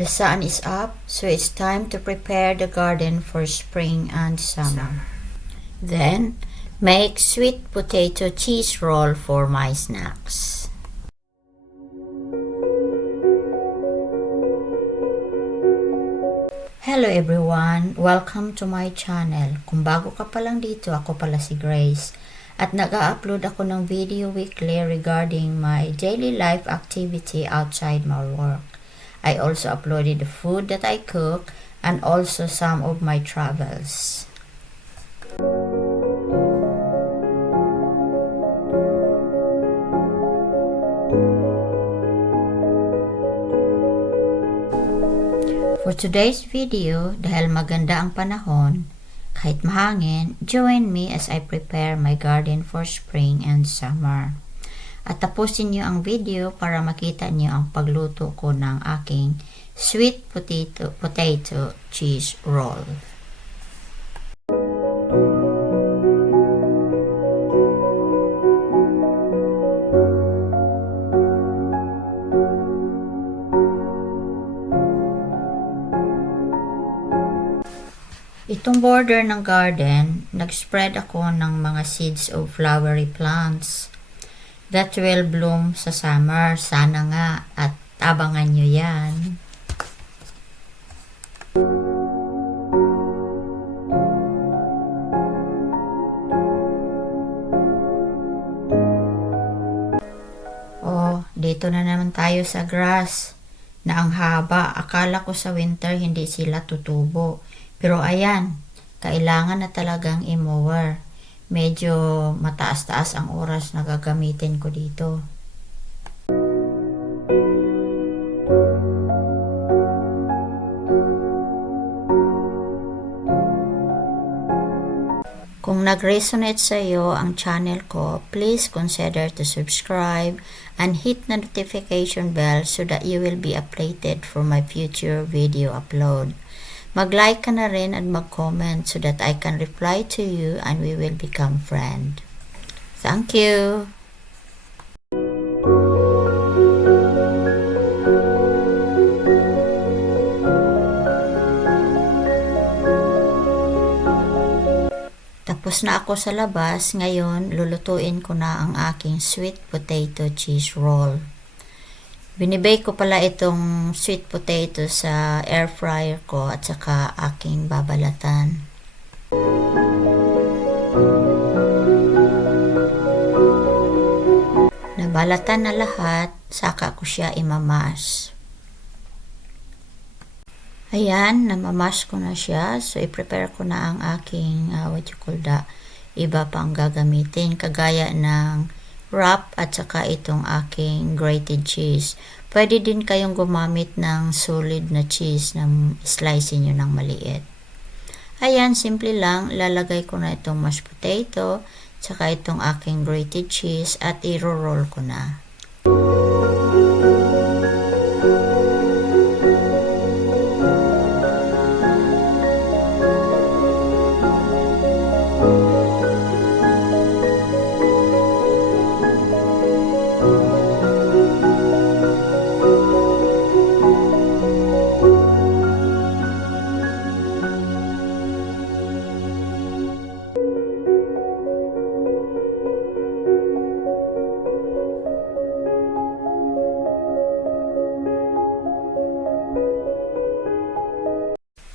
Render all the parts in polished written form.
The sun is up, so it's time to prepare the garden for spring and summer. Then, make sweet potato cheese roll for my snacks. Hello everyone! Welcome to my channel. Kung bago ka pa lang dito, ako pala si Grace. At nag-upload ako ng video weekly regarding my daily life activity outside my work. I also uploaded the food that I cook and also some of my travels. For today's video, dahil maganda ang panahon, kahit mahangin, join me as I prepare my garden for spring and summer. At tapusin niyo ang video para makita niyo ang pagluto ko ng aking sweet potato cheese roll. Itong border ng garden, nag-spread ako ng mga seeds of flowery plants that will bloom sa summer. Sana nga at abangan nyo yan. Oh, dito na naman tayo sa grass na ang haba. Akala ko sa winter hindi sila tutubo. Pero ayan, kailangan na talagang i-mower. Medyo mataas-taas ang oras na gagamitin ko dito. Kung nag-resonate sa iyo ang channel ko, please consider to subscribe and hit the notification bell so that you will be updated for my future video upload. Mag-like ka na rin at mag-comment so that I can reply to you and we will become friends. Thank you! Tapos na ako sa labas, ngayon lulutuin ko na ang aking sweet potato cheese roll. Binibake ko pala itong sweet potato sa air fryer ko at saka aking babalatan. Nabalatan na lahat, saka ko siya imamas. Ayan, namamas ko na siya. So, i-prepare ko na ang aking, iba pang gagamitin. Kagaya ng wrap at saka itong aking grated cheese. Pwede din kayong gumamit ng solid na cheese na slice nyo ng maliit. Ayan, simple lang. Lalagay ko na itong mashed potato, saka itong aking grated cheese at i-roll ko na.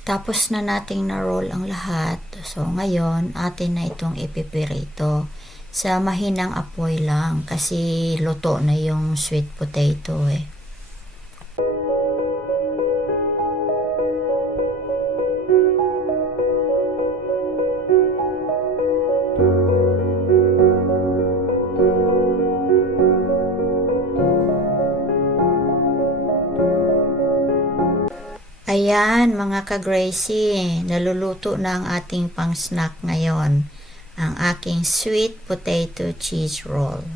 Tapos na nating na-roll ang lahat. So, ngayon, atin na itong ipipirito. Sa mahinang apoy lang kasi luto na yung sweet potato eh. Ayan mga ka-Gracie, naluluto na ang ating pang-snack ngayon, ang aking sweet potato cheese roll.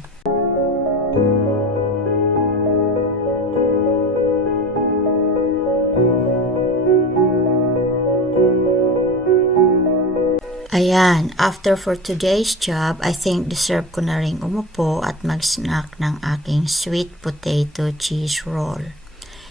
Ayan, after for today's job, I think deserve ko na rin umupo at mag-snack ng aking sweet potato cheese roll.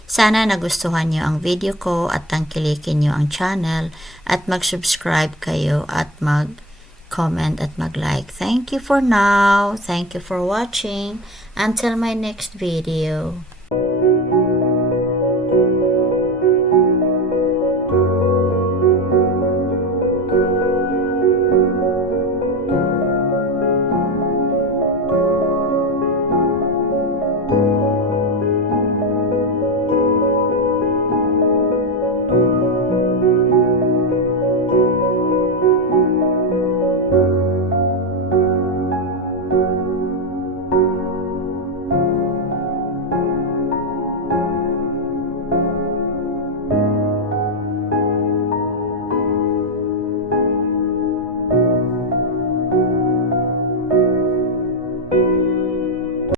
Sana nagustuhan nyo ang video ko at tangkilikin nyo ang channel at mag-subscribe kayo at mag-comment at mag-like. Thank you for now. Thank you for watching. Until my next video.